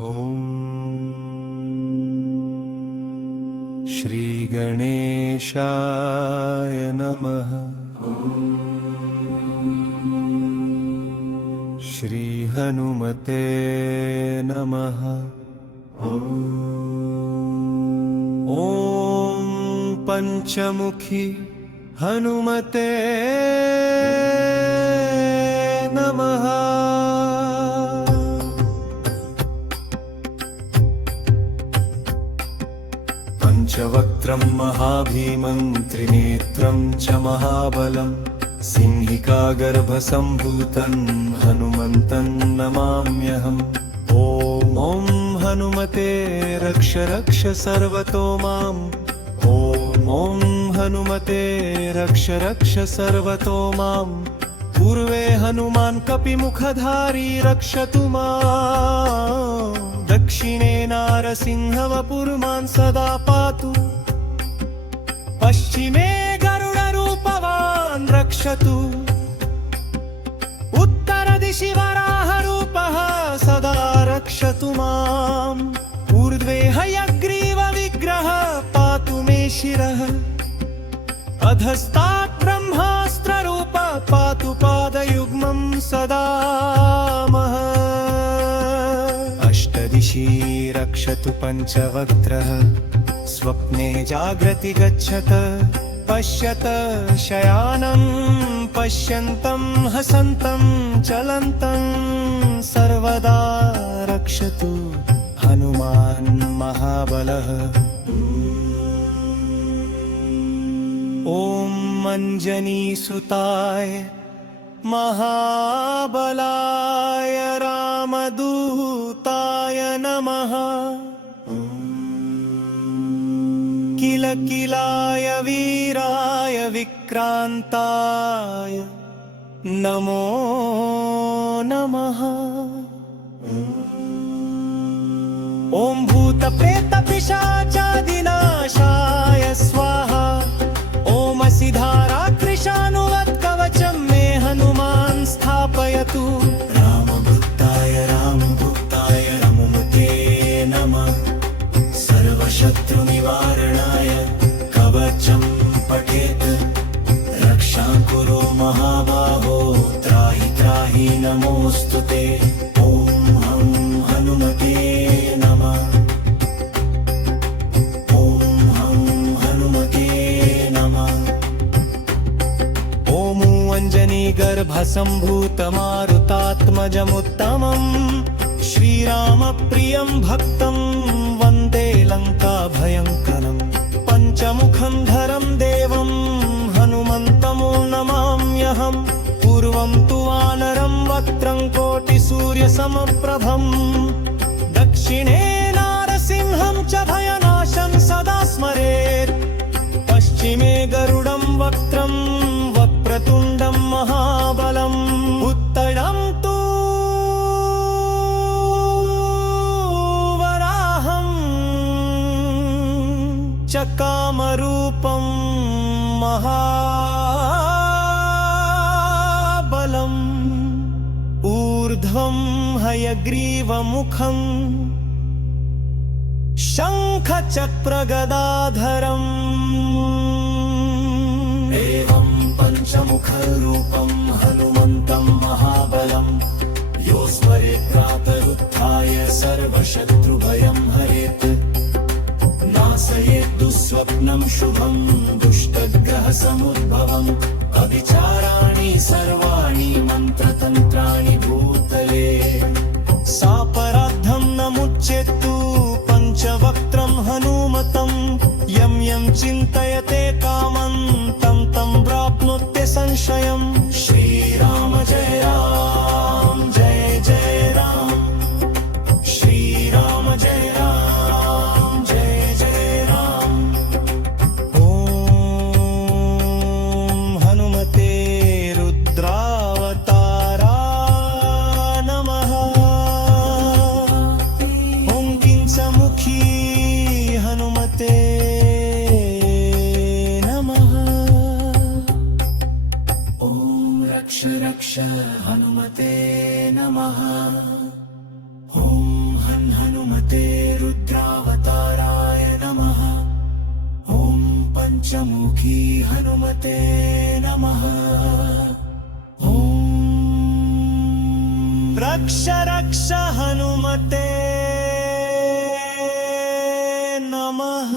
ॐ श्री गणेशाय नमः। श्री हनुमते नमः। ॐ पंचमुखी हनुमते नमः। पंचवक्त्रं महाभीमं त्रिनेत्रं च महाबलं सिंहिकागर्भसम्भूतं हनुमन्तं नमाम्यहम्। ॐ हनुमते रक्ष रक्ष सर्वतो माम्। ॐ हनुमते रक्ष रक्ष सर्वतो माम्। पूर्वे हनुमान् कपिमुखधारी रक्षतु माम्। दक्षिणे नारसिंहवपुर्मान् सदा पातु। पश्चिमे गरुडरूपवान् रक्षतु। उत्तरदिशि वराहरूपः सदा रक्षतु माम्। ऊर्ध्वे हयग्रीवविग्रहः पातु मे शिरः। अधस्तात् ब्रह्मास्त्ररूपः पातु पादयुग्मं सदा मः। अष्टदिशि रक्षतु पञ्चवक्त्रः। स्वप्ने जाग्रति गच्छत पश्यत शयानं पश्यन्तं हसन्तं चलन्तं सर्वदा रक्षतु हनुमान् महाबलः। ॐ अञ्जनीसुताय महाबलाय रामदूताय नमः। किलकिलाय वीराय विक्रान्ताय नमो नमः। ॐ भूतप्रेतपिशाचादिनाशाय स्वाहा। ॐ सिद्धाराकृशानुवत्कवचं मे हनुमान् स्थापयतु। रामभक्ताय हनुमते नमः। सर्वशत्रुनिवारणाय कवचं पठेत्। रक्षां कुरु महाबाहो त्राहि त्राहि नमोऽस्तुते। ॐ हनुमते नमः। ॐ हनुमते नमः। ॐ अञ्जनीगर्भसम्भूतमारुतात्मजमुत्तमं श्रीरामप्रियं भक्तं वन्दे लङ्काभयङ्करम्। पञ्चमुखं धरं देवं हनुमन्तं नमाम्यहम्। पूर्वं तु वानरं वक्त्रं कोटिसूर्यसमप्रभम्। दक्षिणे नारसिंहं च भयनाशं सदा स्मरेत्। पश्चिमे गरुडं वक्त्रं वक्रतुण्डं महाबलम्। उत्तरं तु च कामरूपं महाबलम्। ऊर्ध्वं हयग्रीवमुखं शङ्खचक्रगदाधरम्। एवं पञ्चमुखरूपं हनुमन्तं महाबलं। यो स्मरेत् प्रातरुत्थाय सर्वशत्रुभयं हरेत्। नाशयेत् दुःस्वप्नं शुभं दुष्टग्रहसमुद्भवम्। अभिचाराणि सर्वाणि मन्त्रतन्त्राणि भूतले। सापराद्धं न मुच्येत्तु पञ्चवक्त्रं हनुमतं। यं यं चिन्तयते कामं तं तं प्राप्नोत्य संशयम्। श्रीराम जय राम जय जय राम। श्रीराम जय राम जय जय राम। ॐ हनुमते रुद्रावताराय नमः। ॐ किंचमुखी हनुमते नमः। ॐ हनुमते रुद्रावताराय नमः। ॐ पञ्चमुखी हनुमते नमः। ॐ रक्ष रक्ष हनुमते नमः।